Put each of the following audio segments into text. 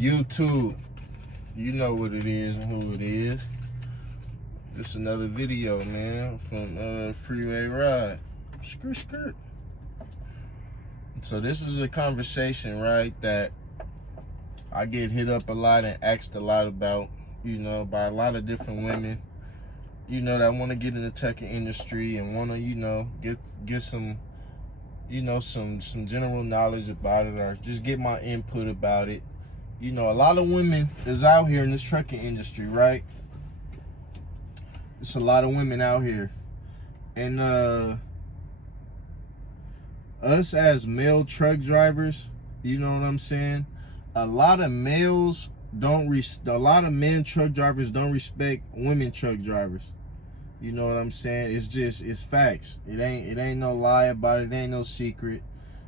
YouTube, you know what it is and who it is. Just another video, man, from Freeway Ride. Skirt. So this is a conversation, right, that I get hit up a lot and asked a lot about, by a lot of different women, that want to get in the trucking industry and want to, get some, some general knowledge about it, or just get my input about it. A lot of women is out here in this trucking industry, right? It's a lot of women out here. And us as male truck drivers, you know what I'm saying? A lot of men truck drivers don't respect women truck drivers. You know what I'm saying? It's facts. It ain't no lie about it. It ain't no secret.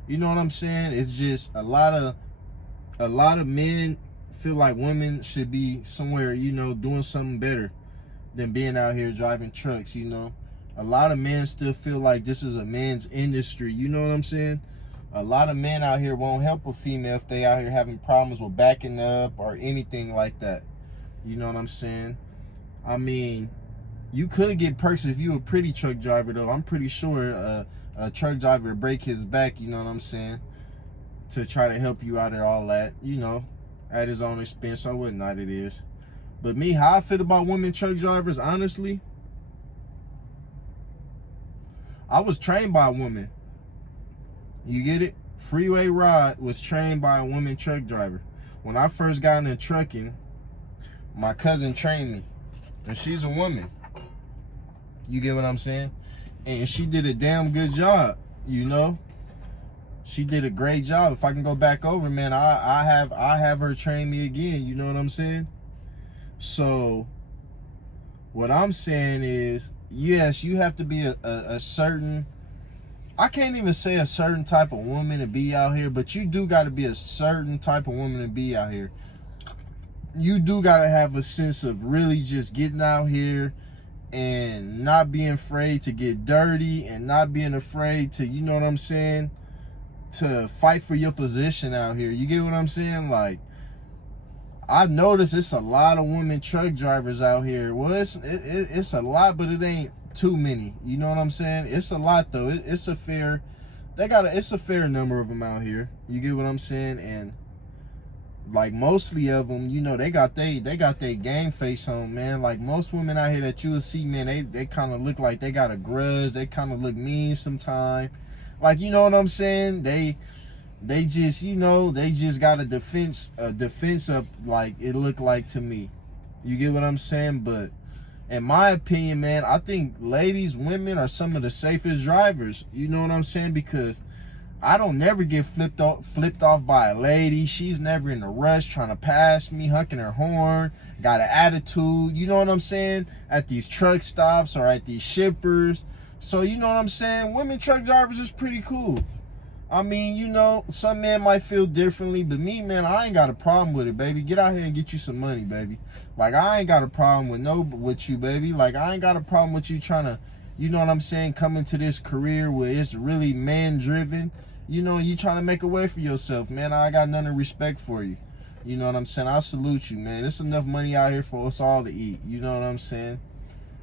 You know what I'm saying? It's just a lot of men feel like women should be somewhere, doing something better than being out here driving trucks, A lot of men still feel like this is a man's industry, you know what I'm saying? A lot of men out here won't help a female if they out here having problems with backing up or anything like that. You know what I'm saying? I mean, you could get perks if you a pretty truck driver, though. I'm pretty sure a truck driver would break his back, you know what I'm saying, to try to help you out and all that, at his own expense or whatnot it is. But me, how I feel about women truck drivers, honestly, I was trained by a woman. You get it? Freeway Ride was trained by a woman truck driver. When I first got into trucking, my cousin trained me. And she's a woman. You get what I'm saying? And she did a damn good job, She did a great job. If I can go back over, man, I have her train me again, you know what I'm saying? So what I'm saying is, yes, you have to be a certain, I can't even say a certain type of woman to be out here, but you do got to be a certain type of woman to be out here. You do got to have a sense of really just getting out here and not being afraid to get dirty and not being afraid to, you know what I'm saying, to fight for your position out here. You get what I'm saying? Like, I noticed it's a lot of women truck drivers out here. Well, it's a lot, but it ain't too many. You know what I'm saying? It's a lot though. It's a fair number of them out here. You get what I'm saying? And like mostly of them, they got their game face on, man. Like most women out here that you will see, man, they kind of look like they got a grudge. They kind of look mean sometimes. Like, you know what I'm saying? They just, they just got a defense up, like it looked like to me. You get what I'm saying? But in my opinion, man, I think women are some of the safest drivers. You know what I'm saying? Because I don't never get flipped off by a lady. She's never in a rush trying to pass me, honking her horn, got an attitude, you know what I'm saying, at these truck stops or at these shippers. So, you know what I'm saying? Women truck drivers is pretty cool. I mean, some men might feel differently, but me, man, I ain't got a problem with it, baby. Get out here and get you some money, baby. Like, I ain't got a problem with you, baby. Like, I ain't got a problem with you trying to, you know what I'm saying, come into this career where it's really man-driven. You trying to make a way for yourself, man. I got none of respect for you. You know what I'm saying? I salute you, man. There's enough money out here for us all to eat. You know what I'm saying?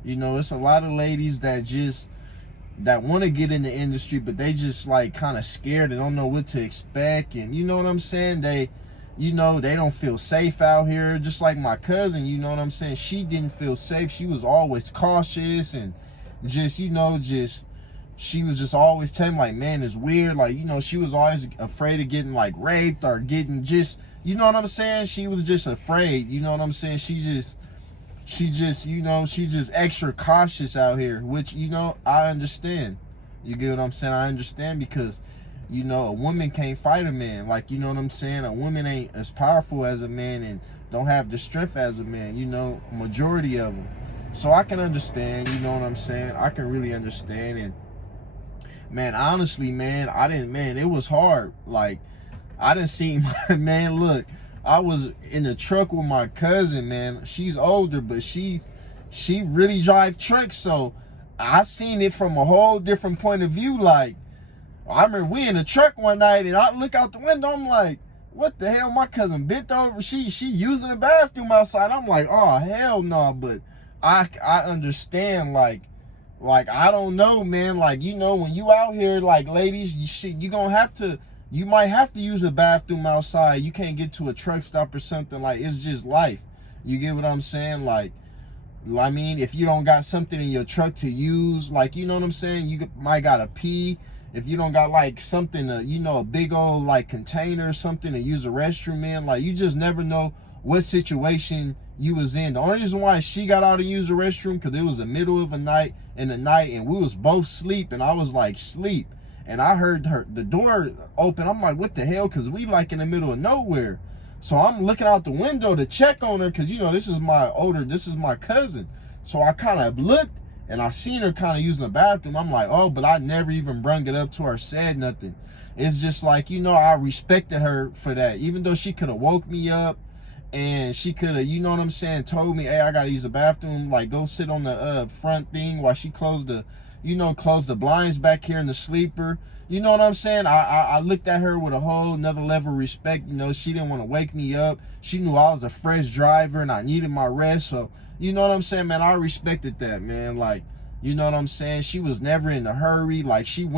It's a lot of ladies that want to get in the industry, but they just like kind of scared and don't know what to expect. And you know what I'm saying? They don't feel safe out here. Just like my cousin, you know what I'm saying? She didn't feel safe. She was always cautious and she was just always telling me, like, man, it's weird. Like, she was always afraid of getting like raped or getting you know what I'm saying? She was just afraid, you know what I'm saying? She's just extra cautious out here, which, I understand. You get what I'm saying? I understand because, a woman can't fight a man. Like, you know what I'm saying? A woman ain't as powerful as a man and don't have the strength as a man, majority of them. So I can understand, you know what I'm saying? I can really understand. And, man, honestly, man, it was hard. Like, I didn't see, man, look. I was in the truck with my cousin, man. She's older, but she really drive trucks, so I seen it from a whole different point of view. Like, I remember we in the truck one night, and I look out the window, I'm like, what the hell? My cousin bent over. She using the bathroom outside. I'm like, oh hell no. But I understand, like I don't know, man. Like, you know, when you out here, like, ladies, you might have to use the bathroom outside. You can't get to a truck stop or something. Like, it's just life. You get what I'm saying? Like, I mean, if you don't got something in your truck to use, like, you know what I'm saying? You might gotta pee. If you don't got like something, you know, a big old like container or something to use a restroom in, like, you just never know what situation you was in. The only reason why she got out and used the restroom, because it was the middle of the night, and we was both asleep, and I was like sleep, and I heard the door open. I'm like, what the hell? Because we like in the middle of nowhere. So I'm looking out the window to check on her, because, you know, this is my cousin. So I kind of looked, and I seen her kind of using the bathroom. I'm like, oh, but I never even brung it up to her, said nothing. It's just like, you know, I respected her for that. Even though she could have woke me up, and she could have, you know what I'm saying, told me, hey, I got to use the bathroom. Like, go sit on the front thing while she closed the blinds back here in the sleeper. You know what I'm saying? I looked at her with a whole another level of respect. You know, she didn't want to wake me up. She knew I was a fresh driver and I needed my rest. So, you know what I'm saying, man? I respected that, man. Like, you know what I'm saying? She was never in a hurry. Like, she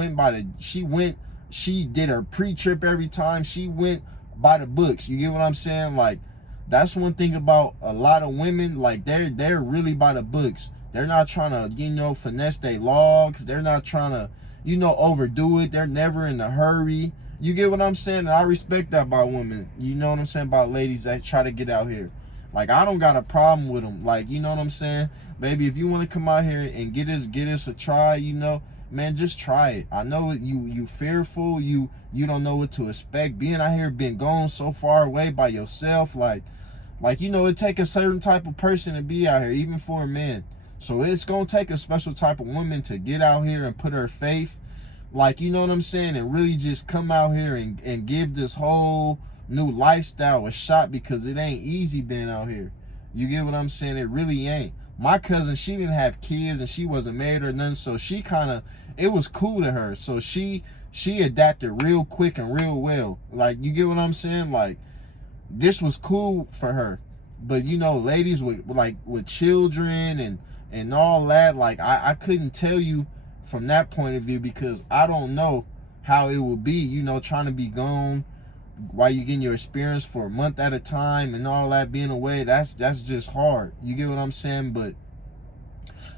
did her pre-trip every time. She went by the books. You get what I'm saying? Like, that's one thing about a lot of women. Like, they're really by the books. They're not trying to, you know, finesse their logs. They're not trying to, you know, overdo it. They're never in a hurry. You get what I'm saying? And I respect that about women. You know what I'm saying? About ladies that try to get out here. Like, I don't got a problem with them. Like, you know what I'm saying? Baby, if you want to come out here and get us a try, you know, man, just try it. I know you fearful. You don't know what to expect. Being out here, being gone so far away by yourself, like, you know, it take a certain type of person to be out here, even for a man. So it's going to take a special type of woman to get out here and put her faith, like, you know what I'm saying, and really just come out here and give this whole new lifestyle a shot, because it ain't easy being out here. You get what I'm saying? It really ain't. My cousin, she didn't have kids and she wasn't married or nothing, so she it was cool to her. So she adapted real quick and real well. Like, you get what I'm saying? Like, this was cool for her. But, you know, ladies with children and all that, like, I couldn't tell you from that point of view, because I don't know how it would be, you know, trying to be gone while you're getting your experience for a month at a time and all that, being away. That's just hard. You get what I'm saying? But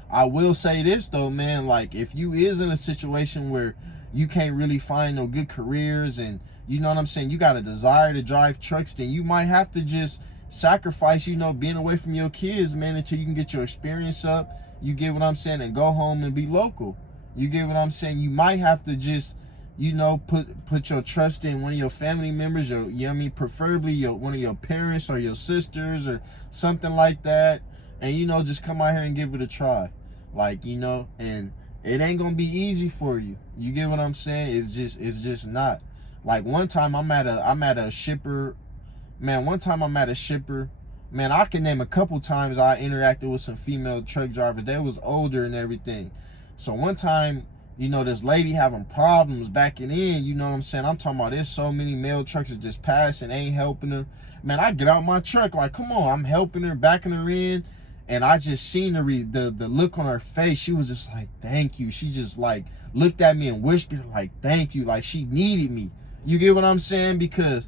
I will say this though, man, like, if you is in a situation where you can't really find no good careers, and you know what I'm saying, you got a desire to drive trucks, then you might have to just sacrifice, you know, being away from your kids, man, until you can get your experience up. You get what I'm saying? And go home and be local. You get what I'm saying? You might have to just, you know, put your trust in one of your family members, or, you know what I mean, preferably one of your parents or your sisters or something like that, and, you know, just come out here and give it a try. Like, you know, and it ain't gonna be easy for you. You get what I'm saying? It's just not. Like, one time I'm at a shipper, man. One time I'm at a shipper, man. I can name a couple times I interacted with some female truck drivers. They was older and everything. So one time, you know, this lady having problems backing in, you know what I'm saying? I'm talking about there's so many male trucks that just pass and ain't helping her. Man, I get out my truck like, come on, I'm helping her, backing her in. And I just seen the look on her face. She was just like, thank you. She just like looked at me and whispered like, thank you. Like, she needed me. You get what I'm saying? Because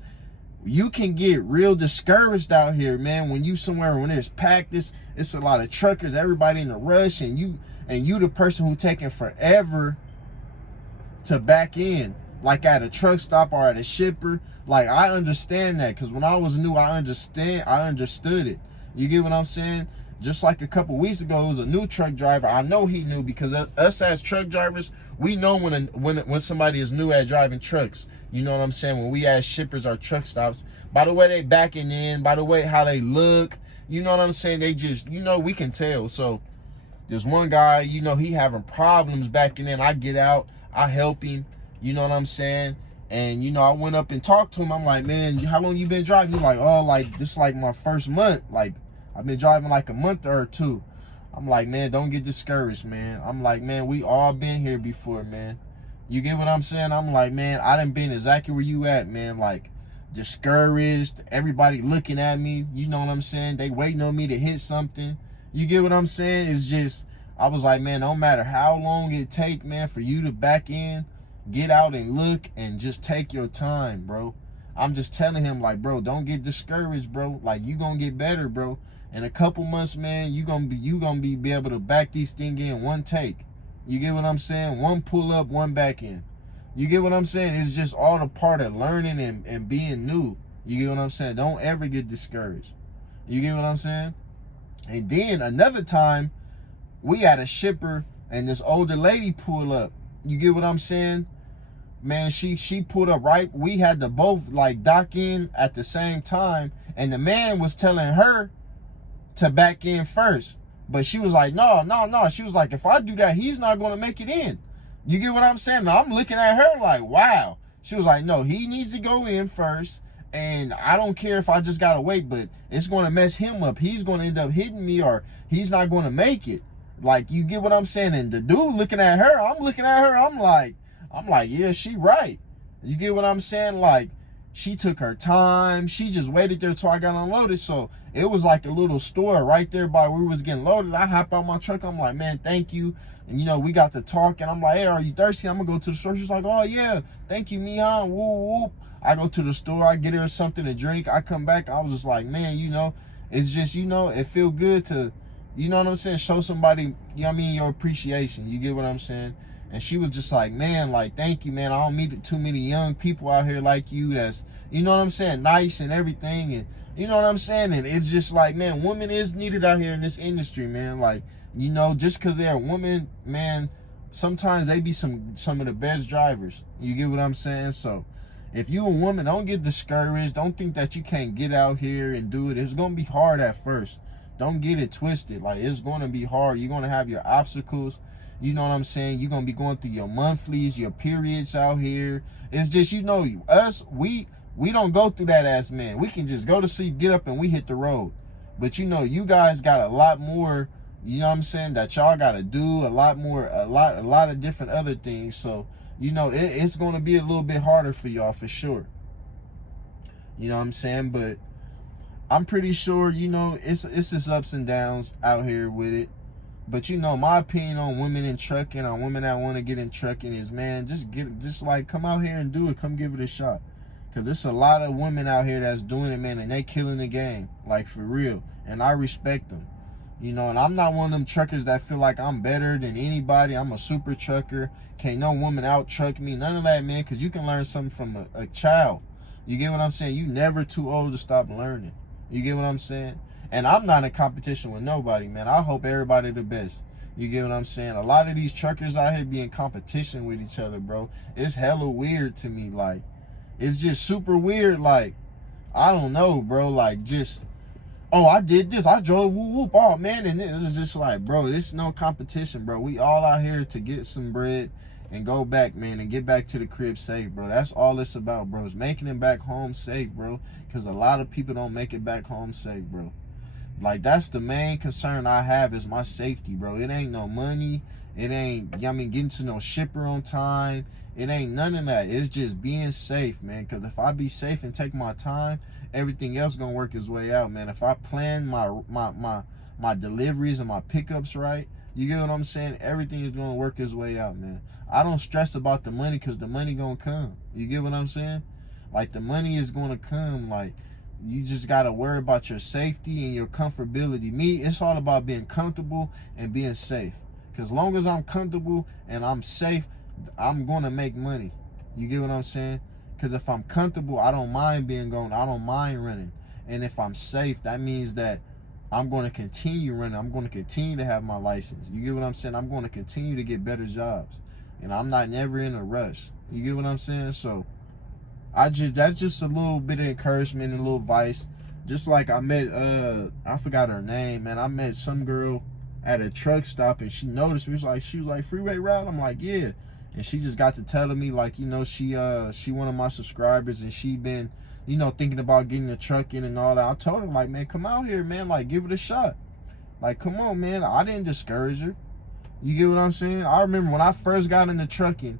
you can get real discouraged out here, man, when you somewhere when there's packed. It's a lot of truckers, everybody in a rush, and you the person who taking forever to back in, like at a truck stop or at a shipper. Like, I understand that, because when I was new, I understood it. You get what I'm saying? Just like a couple weeks ago, it was a new truck driver. I know he knew, because us as truck drivers, we know when somebody is new at driving trucks. You know what I'm saying? When we as shippers or truck stops, by the way they backing in, by the way how they look, you know what I'm saying? They just, you know, we can tell. So there's one guy, you know, he having problems backing in. I get out, I help him. You know what I'm saying? And, you know, I went up and talked to him. I'm like, man, how long you been driving? He's like, oh, like, this is like my first month. Like, I've been driving like a month or two. I'm like, man, don't get discouraged, man. I'm like, man, we all been here before, man. You get what I'm saying? I'm like, man, I done been exactly where you at, man. Like, discouraged, everybody looking at me, you know what I'm saying? They waiting on me to hit something. You get what I'm saying? It's just, I was like, man, no matter how long it take, man, for you to back in, get out and look and just take your time, bro. I'm just telling him, like, bro, don't get discouraged, bro. Like, you gonna get better, bro. In a couple months, man, you gonna be able to back these things in one take. You get what I'm saying? One pull up, one back in. You get what I'm saying? It's just all the part of learning and being new. You get what I'm saying? Don't ever get discouraged. You get what I'm saying? And then another time, we had a shipper and this older lady pull up. You get what I'm saying? Man, she pulled up right. We had to both like dock in at the same time. And the man was telling her to back in first. But she was like, no. She was like, if I do that, he's not going to make it in. You get what I'm saying? Now, I'm looking at her like, wow. She was like, no, he needs to go in first. And I don't care if I just got to wait, but it's going to mess him up. He's going to end up hitting me or he's not going to make it. Like, you get what I'm saying? And the dude looking at her, I'm looking at her. I'm like, yeah, she right. You get what I'm saying? Like, she took her time. She just waited there till I got unloaded. So it was like a little store right there by where we was getting loaded. I hop out my truck. I'm like, man, thank you. And, you know, we got to talk. And I'm like, hey, are you thirsty? I'm going to go to the store. She's like, oh, yeah. Thank you, Mihan. Whoop, whoop. I go to the store. I get her something to drink. I come back. I was just like, man, you know, it's just, you know, it feel good to, you know what I'm saying, show somebody, you know what I mean, your appreciation. You get what I'm saying? And she was just like, man, like, thank you, man. I don't meet too many young people out here like you that's, you know what I'm saying, nice and everything. And you know what I'm saying? And it's just like, man, women is needed out here in this industry, man. Like, you know, just because they're a woman, man, sometimes they be some of the best drivers. You get what I'm saying? So if you a woman, don't get discouraged. Don't think that you can't get out here and do it. It's going to be hard at first. Don't get it twisted. Like, it's going to be hard. You're going to have your obstacles. You know what I'm saying? You're going to be going through your monthlies, your periods out here. It's just, you know, us, we don't go through that as men. We can just go to sleep, get up, and we hit the road. But, you know, you guys got a lot more, you know what I'm saying, that y'all got to do, a lot of different other things. So, you know, it's going to be a little bit harder for y'all for sure. You know what I'm saying? But I'm pretty sure, you know, it's just ups and downs out here with it. But, you know, my opinion on women in trucking, on women that want to get in trucking is, man, just like come out here and do it. Come give it a shot. Because there's a lot of women out here that's doing it, man, and they killing the game, like, for real. And I respect them. You know, and I'm not one of them truckers that feel like I'm better than anybody. I'm a super trucker. Can't no woman out truck me. None of that, man, because you can learn something from a child. You get what I'm saying? You never too old to stop learning. You get what I'm saying? And I'm not in competition with nobody, man. I hope everybody the best. You get what I'm saying? A lot of these truckers out here be in competition with each other, bro. It's hella weird to me. Like, it's just super weird. Like, I don't know, bro. Like, just, oh, I did this. I drove whoop whoop. Oh, man. And this is just like, bro, this is no competition, bro. We all out here to get some bread and go back, man, and get back to the crib safe, bro. That's all it's about, bro. Is making it back home safe, bro. Because a lot of people don't make it back home safe, bro. Like, that's the main concern I have is my safety, bro. It ain't no money. It ain't, I mean, getting to no shipper on time. It ain't none of that. It's just being safe, man. Because if I be safe and take my time, everything else gonna work its way out, man. If I plan my deliveries and my pickups right, you get what I'm saying? Everything is gonna work its way out, man. I don't stress about the money because the money gonna come. You get what I'm saying? Like, the money is gonna come. Like, you just got to worry about your safety and your comfortability. Me, it's all about being comfortable and being safe. Because as long as I'm comfortable and I'm safe, I'm going to make money. You get what I'm saying? Because if I'm comfortable, I don't mind being gone. I don't mind running. And if I'm safe, that means that I'm going to continue running. I'm going to continue to have my license. You get what I'm saying? I'm going to continue to get better jobs. And I'm not never in a rush. You get what I'm saying? So, that's just a little bit of encouragement and a little advice. Just like I met, I forgot her name, man. I met some girl at a truck stop and she noticed me. She was like, freeway route? I'm like, yeah. And she just got to telling me, like, you know, she one of my subscribers and she been, you know, thinking about getting a truck in and all that. I told her, like, man, come out here, man. Like, give it a shot. Like, come on, man. I didn't discourage her. You get what I'm saying? I remember when I first got into trucking,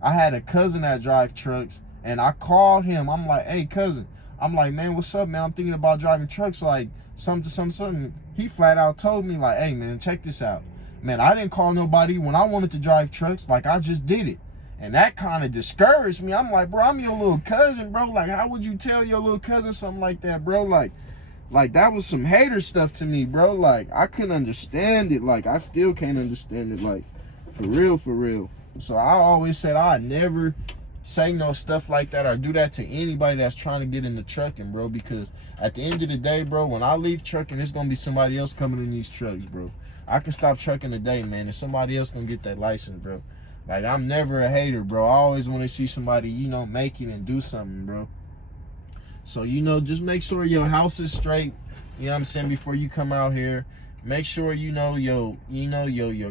I had a cousin that drive trucks. And I called him. I'm like, hey, cousin, I'm like, man, what's up, man? I'm thinking about driving trucks, like something. He flat out told me, like, hey, man, check this out. Man, I didn't call nobody when I wanted to drive trucks. Like, I just did it. And that kind of discouraged me. I'm like, bro, I'm your little cousin, bro. Like, how would you tell your little cousin something like that, bro? Like that was some hater stuff to me, bro. Like, I couldn't understand it. Like, I still can't understand it. Like, for real, for real. So I always said I'd never say no stuff like that or do that to anybody that's trying to get into trucking, bro. Because at the end of the day, bro, when I leave trucking, it's going to be somebody else coming in these trucks, bro. I can stop trucking today, man, and somebody else going to get that license, bro. Like, I'm never a hater, bro. I always want to see somebody, you know, make it and do something, bro. So, you know, just make sure your house is straight, you know what I'm saying, before you come out here. Make sure your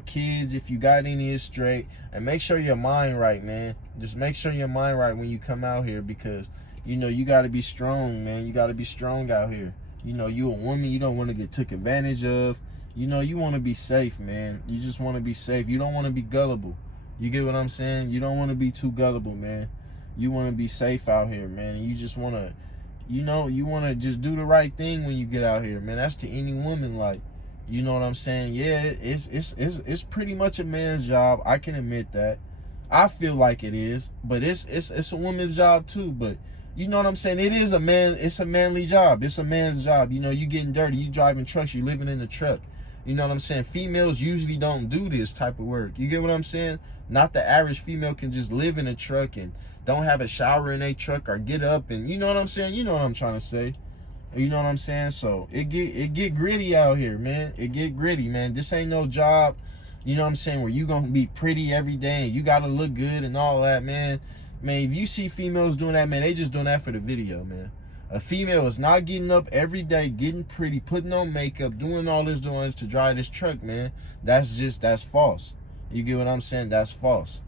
kids, if you got any, is straight. And make sure your mind right, man. Just make sure your mind right when you come out here, because, you know, you got to be strong, man. You got to be strong out here. You know, you a woman, you don't want to get took advantage of. You know, you want to be safe, man. You just want to be safe. You don't want to be gullible. You get what I'm saying? You don't want to be too gullible, man. You want to be safe out here, man. And you just want to, you know, you want to just do the right thing when you get out here, man. That's to any woman, like, you know what I'm saying? Yeah, it's pretty much a man's job. I can admit that. I feel like it is, but it's a woman's job too. But you know what I'm saying? It is a man. It's a manly job. It's a man's job. You know, you getting dirty. You driving trucks. You living in a truck. You know what I'm saying? Females usually don't do this type of work. You get what I'm saying? Not the average female can just live in a truck and don't have a shower in a truck or get up and, you know what I'm saying? You know what I'm trying to say. You know what I'm saying? So it get gritty out here, man. It get gritty, man. This ain't no job, you know what I'm saying, where you gonna be pretty every day and you gotta look good and all that, man. Man, if you see females doing that, man, they just doing that for the video, man. A female is not getting up every day, getting pretty, putting on makeup, doing all this to drive this truck, man. That's false. You get what I'm saying? That's false.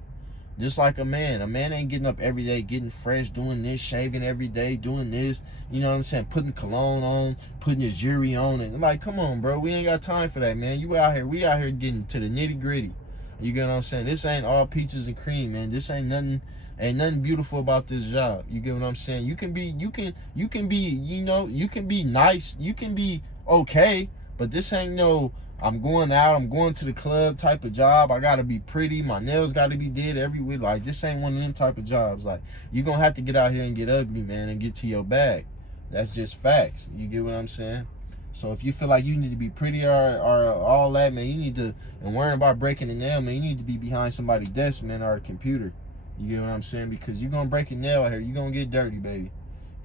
Just like a man ain't getting up every day, getting fresh, doing this, shaving every day, doing this, you know what I'm saying, putting cologne on, putting his jewelry on, and like, come on, bro, we ain't got time for that, man. We out here getting to the nitty gritty. You get what I'm saying? This ain't all peaches and cream, man. This ain't nothing beautiful about this job. You get what I'm saying? You can be, you know, you can be nice, you can be okay, but this ain't no, I'm going out, I'm going to the club type of job. I gotta be pretty, my nails gotta be did every week. Like, this ain't one of them type of jobs. Like, you're gonna have to get out here and get ugly, man, and get to your bag. That's just facts. You get what I'm saying? So if you feel like you need to be pretty or all that, man, you need to, and worrying about breaking a nail, man, you need to be behind somebody's desk, man, or a computer. You get what I'm saying? Because you're gonna break a nail out here, you're gonna get dirty, baby.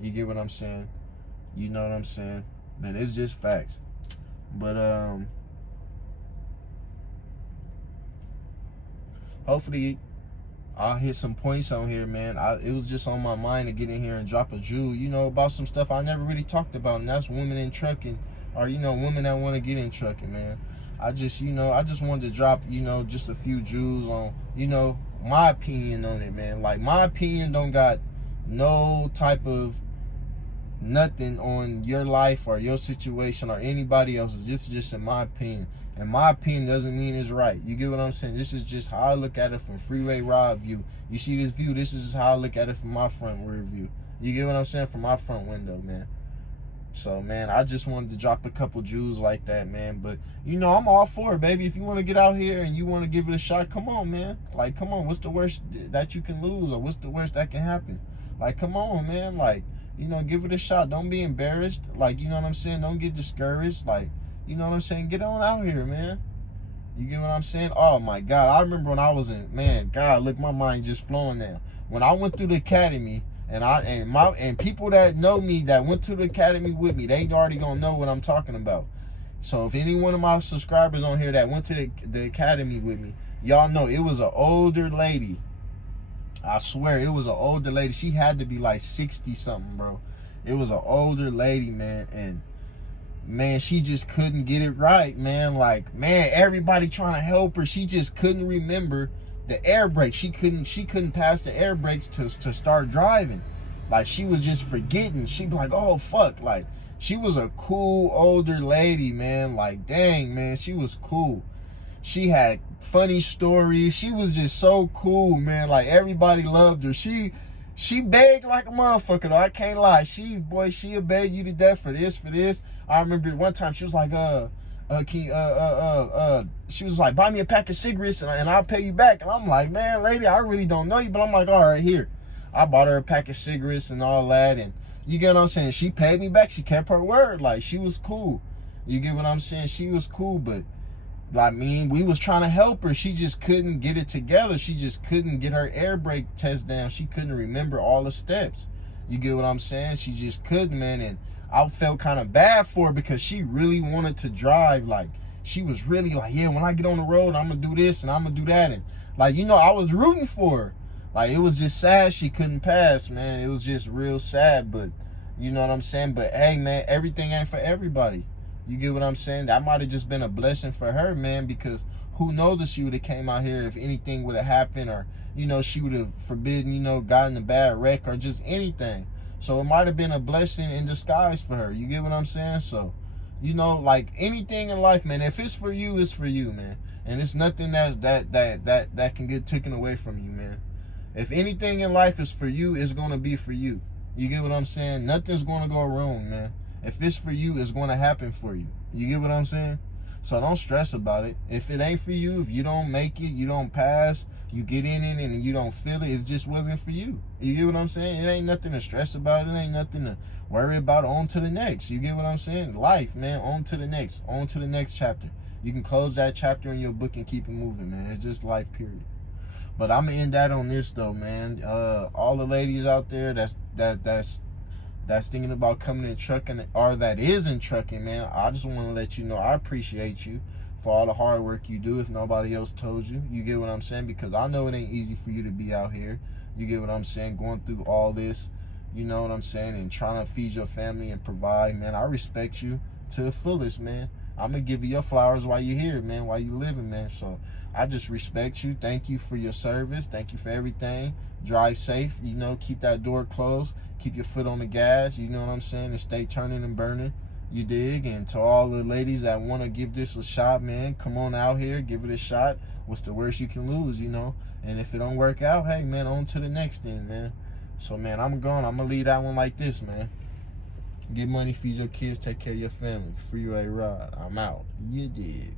You get what I'm saying? You know what I'm saying? Man, it's just facts. But hopefully I'll hit some points on here, man. It was just on my mind to get in here and drop a jewel, you know, about some stuff I never really talked about, and that's women in trucking, or, you know, women that want to get in trucking, man. I just wanted to drop, you know, just a few jewels on, you know, my opinion on it, man. Like, my opinion don't got no type of nothing on your life or your situation or anybody else's. This is just in my opinion. And my opinion doesn't mean it's right. You get what I'm saying? This is just how I look at it from Freeway Rod view. You see this view? This is how I look at it from my front rear view. You get what I'm saying? From my front window, man. So, man, I just wanted to drop a couple jewels like that, man. But, you know, I'm all for it, baby. If you want to get out here and you want to give it a shot, come on, man. Like, come on. What's the worst that you can lose, or what's the worst that can happen? Like, come on, man. Like, you know, give it a shot. Don't be embarrassed. Like, you know what I'm saying? Don't get discouraged. Like, you know what I'm saying? Get on out here, man. You get what I'm saying? Oh, my God. I remember when I was in, man, God, look, my mind just flowing now. When I went through the academy, and people that know me that went to the academy with me, they already gonna know what I'm talking about. So if any one of my subscribers on here that went to the academy with me, y'all know it was an older lady. I swear, it was an older lady. She had to be like 60 something, bro. It was an older lady, man, and man, she just couldn't get it right, man. Like, man, everybody trying to help her. She just couldn't remember the air brakes. She couldn't pass the air brakes to start driving. Like, she was just forgetting. She'd be like, oh, fuck. Like, she was a cool older lady, man. Like, dang, man, she was cool. She had funny stories. She was just so cool, man. Like, everybody loved her. She She begged like a motherfucker though. I can't lie. She'll beg you to death for this, for this. I remember one time she was like, she was like, buy me a pack of cigarettes and I'll pay you back. And I'm like, man, lady, I really don't know you, but I'm like, all right, here. I bought her a pack of cigarettes and all that, and you get what I'm saying? She paid me back. She kept her word. Like, she was cool. You get what I'm saying? She was cool, but I mean, we was trying to help her. She just couldn't get it together. She just couldn't get her air brake test down. She couldn't remember all the steps. You get what I'm saying? She just couldn't, man. And I felt kind of bad for her because she really wanted to drive. Like, she was really like, yeah, when I get on the road, I'm going to do this and I'm going to do that. And, like, you know, I was rooting for her. Like, it was just sad she couldn't pass, man. It was just real sad, but you know what I'm saying? But, hey, man, everything ain't for everybody. You get what I'm saying? That might have just been a blessing for her, man, because who knows if she would have came out here, if anything would have happened, or, you know, she would have forbidden, you know, gotten a bad wreck or just anything. So it might have been a blessing in disguise for her. You get what I'm saying? So, you know, like anything in life, man, if it's for you, it's for you, man. And it's nothing that can get taken away from you, man. If anything in life is for you, it's going to be for you. You get what I'm saying? Nothing's going to go wrong, man. If it's for you, it's going to happen for you. You get what I'm saying? So don't stress about it. If it ain't for you, if you don't make it, you don't pass, you get in it and you don't feel it, it just wasn't for you. You get what I'm saying? It ain't nothing to stress about. It ain't nothing to worry about. On to the next. You get what I'm saying? Life, man. On to the next. On to the next chapter. You can close that chapter in your book and keep it moving, man. It's just life, period. But I'm gonna end that on this though, man. All the ladies out there that's thinking about coming in trucking, or that is in trucking, man, I just want to let you know I appreciate you for all the hard work you do. If nobody else told you, you get what I'm saying? Because I know it ain't easy for you to be out here. You get what I'm saying? Going through all this, you know what I'm saying, and trying to feed your family and provide, man. I respect you to the fullest, man. I'm gonna give you your flowers while you're here, man, while you living, man. So I just respect you. Thank you for your service. Thank you for everything. Drive safe, you know, keep that door closed. Keep your foot on the gas, you know what I'm saying, and stay turning and burning. You dig? And to all the ladies that want to give this a shot, man, come on out here, give it a shot. What's the worst you can lose, you know? And if it don't work out, hey, man, on to the next thing, man. So, man, I'm going to leave that one like this, man. Get money, feed your kids, take care of your family. Freeway Rod. I'm out. You dig?